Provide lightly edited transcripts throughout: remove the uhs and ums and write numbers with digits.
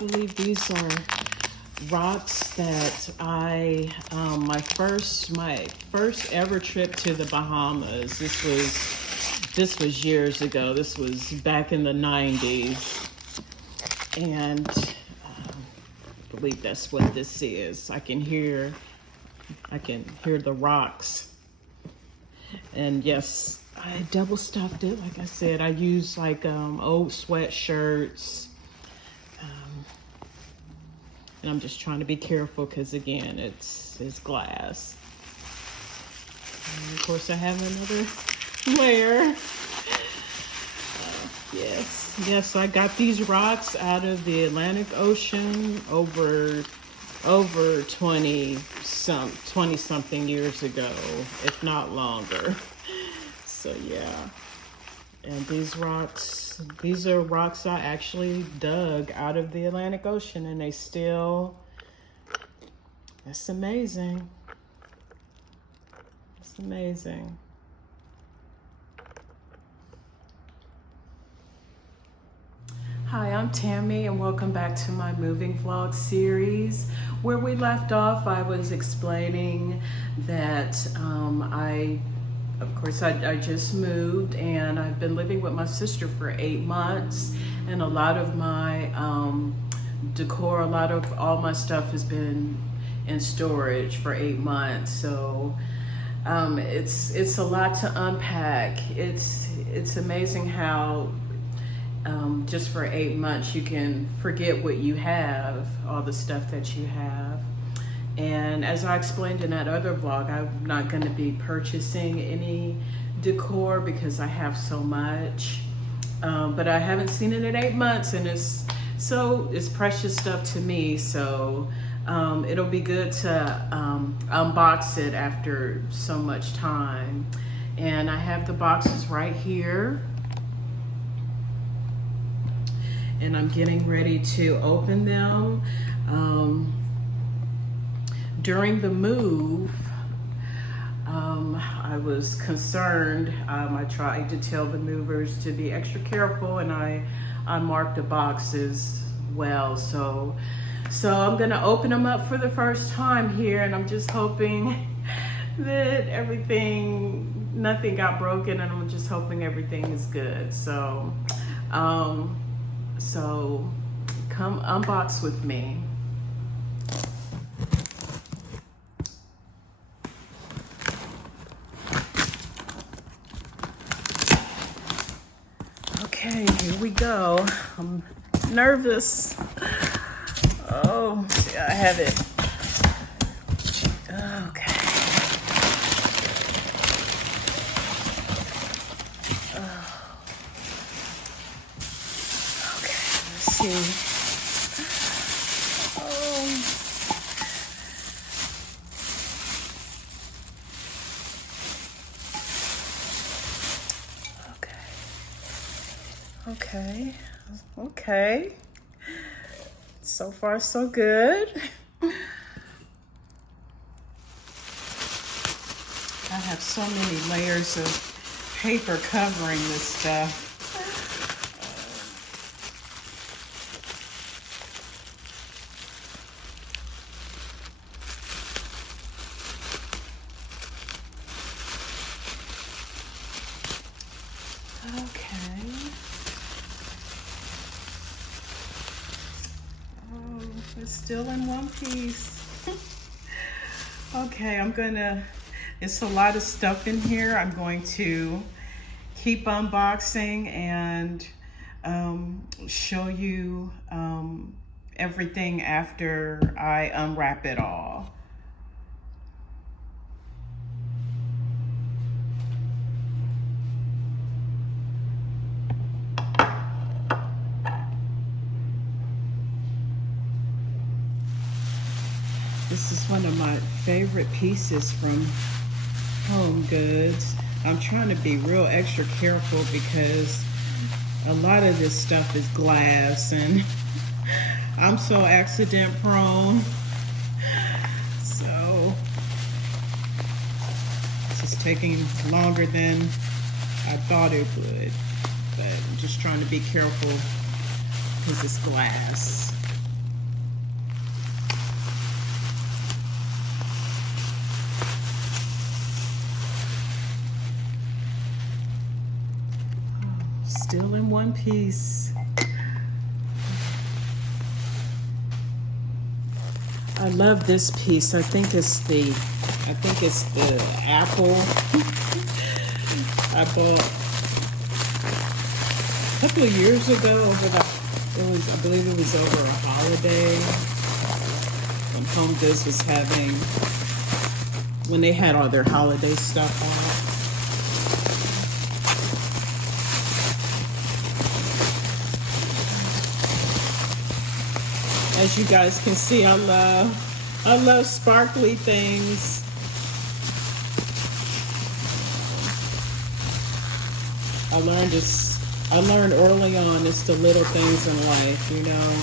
believe these are rocks that my first ever trip to the Bahamas. This was years ago. This was back in the 90s. And I believe that's what this is. I can hear the rocks. And yes, I double stuffed it. Like I said, I used like old sweatshirts. And I'm just trying to be careful because again, it's glass. And of course I have another layer. Yes, I got these rocks out of the Atlantic Ocean over 20 something years ago, if not longer. So yeah. And these are rocks I actually dug out of the Atlantic Ocean, and that's amazing. It's amazing. Hi, I'm Tammy, and welcome back to my moving vlog series. Where we left off, I was explaining that I just moved, and I've been living with my sister for 8 months, and a lot of my decor, all my stuff has been in storage for 8 months. So it's a lot to unpack. It's amazing how just for 8 months you can forget what you have, all the stuff that you have. And as I explained in that other vlog, I'm not going to be purchasing any decor because I have so much. But I haven't seen it in 8 months, and it's precious stuff to me. So it'll be good to unbox it after so much time. And I have the boxes right here. And I'm getting ready to open them. During the move, I was concerned. I tried to tell the movers to be extra careful, and I marked the boxes well. So I'm gonna open them up for the first time here, and I'm just hoping that nothing got broken, and I'm just hoping everything is good. So come unbox with me. Okay, here we go. I'm nervous. Oh, yeah, I have it. Okay. Okay, let's see. Okay. So far, so good. I have so many layers of paper covering this stuff. It's still in one piece. Okay, it's a lot of stuff in here. I'm going to keep unboxing and show you everything after I unwrap it all. This is one of my favorite pieces from Home Goods. I'm trying to be real extra careful because a lot of this stuff is glass, and I'm so accident prone. So this is taking longer than I thought it would, but I'm just trying to be careful because it's glass. Still in one piece. I love this piece. I think it's the apple. I bought a couple of years ago I believe it was over a holiday when Home Goods was when they had all their holiday stuff on. As you guys can see, I love sparkly things. I learned early on it's the little things in life, you know.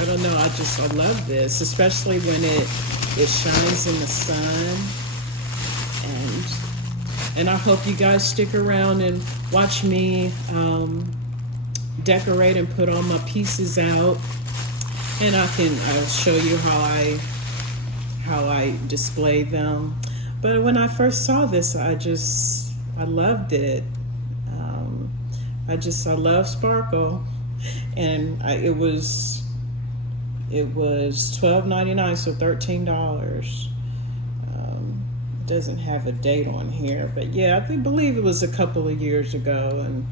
I don't know, I love this, especially when it shines in the sun. And I hope you guys stick around and watch me decorate and put all my pieces out. And I'll show you how I display them. But when I first saw this, I loved it. I love sparkle, and it was $12.99, so $13. Doesn't have a date on here, but yeah, I believe it was a couple of years ago, and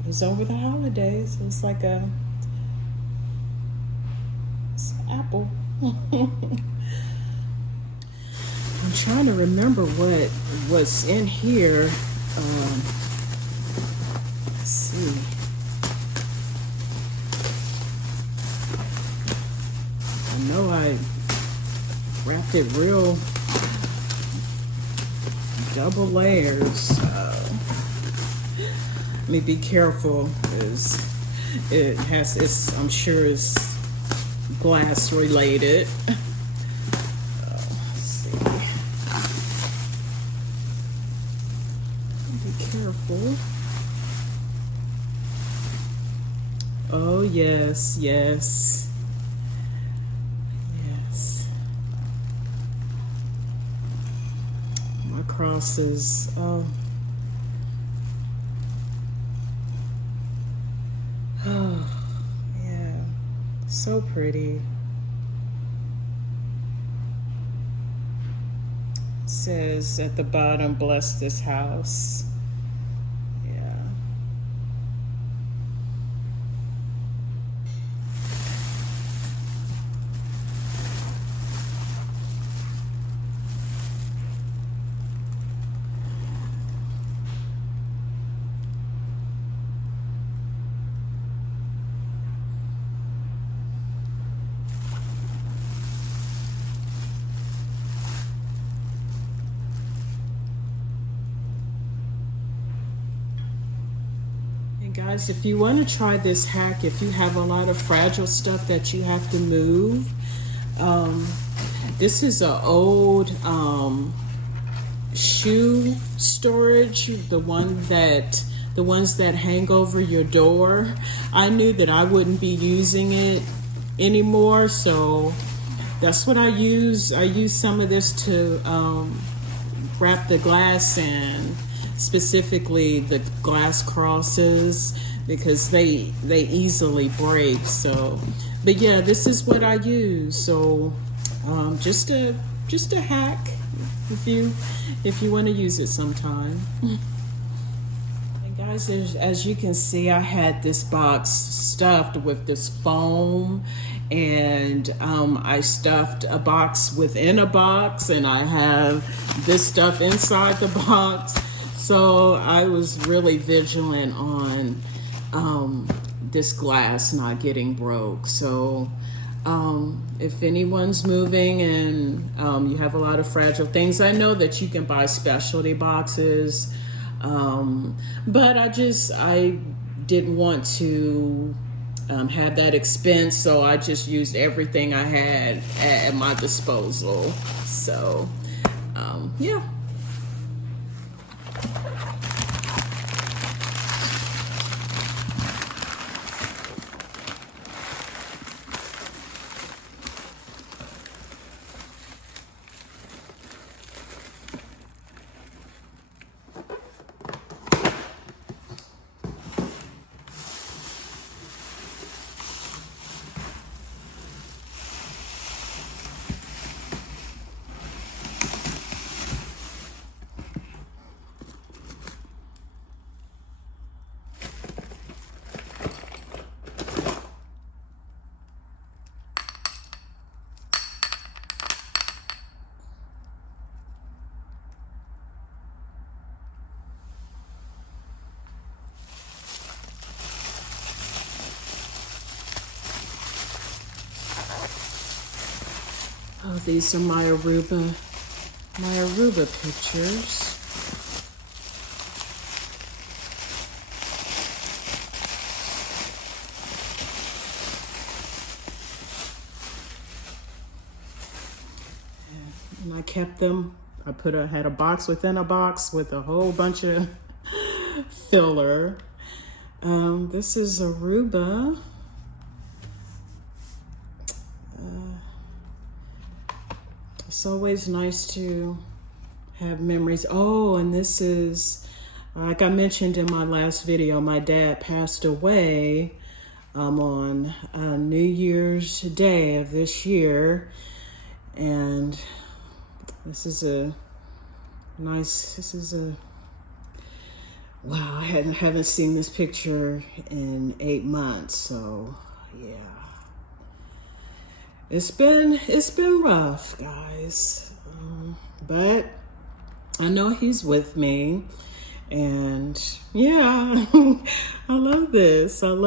it was over the holidays. It was like it's an apple. I'm trying to remember what was in here. Let's see. I know I wrapped it real double layers. Let me be careful, because I'm sure it's glass related. Let's see. Be careful. Oh yes, yes. Crosses. Oh, yeah, so pretty. It says at the bottom, bless this house. Yeah. Guys, if you want to try this hack, if you have a lot of fragile stuff that you have to move, this is an old shoe storage, the ones that hang over your door. I knew that I wouldn't be using it anymore, so that's what I use. I use some of this to wrap the glass in, specifically the glass crosses, because they easily break. So, but yeah, this is what I use. So just a hack if you want to use it sometime. And guys, as you can see, I had this box stuffed with this foam, and I stuffed a box within a box, and I have this stuff inside the box. So I was really vigilant on this glass not getting broke. So if anyone's moving and you have a lot of fragile things, I know that you can buy specialty boxes, but I didn't want to have that expense, so I just used everything I had at my disposal. So yeah. Oh, these are my Aruba pictures. And I kept them. I had a box within a box with a whole bunch of filler. This is Aruba. It's always nice to have memories. Oh, and this is, like I mentioned in my last video, my dad passed away on New Year's Day of this year. And this is a wow, I haven't seen this picture in 8 months, so yeah. It's been rough, guys, but I know he's with me, and yeah, I love this. Wow.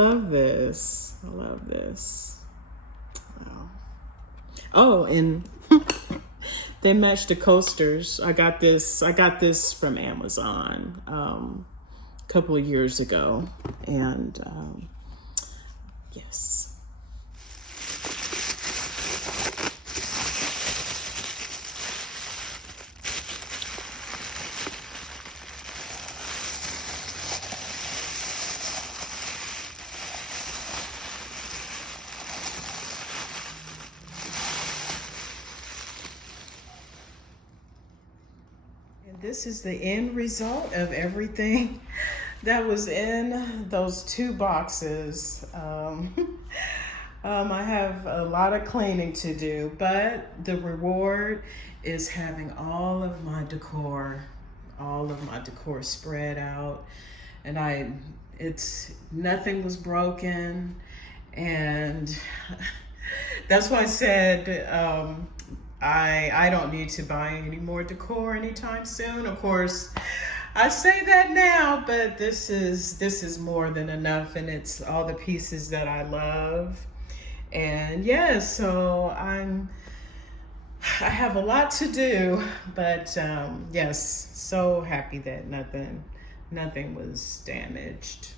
Oh, and they match the coasters. I got this from Amazon a couple of years ago, and yes. And this is the end result of everything that was in those 2 boxes. I have a lot of cleaning to do, but the reward is having all of my decor spread out. And nothing was broken. And that's why I said, I don't need to buy any more decor anytime soon. Of course, I say that now, but this is more than enough, and it's all the pieces that I love. And yeah, so I have a lot to do, but yes, so happy that nothing was damaged.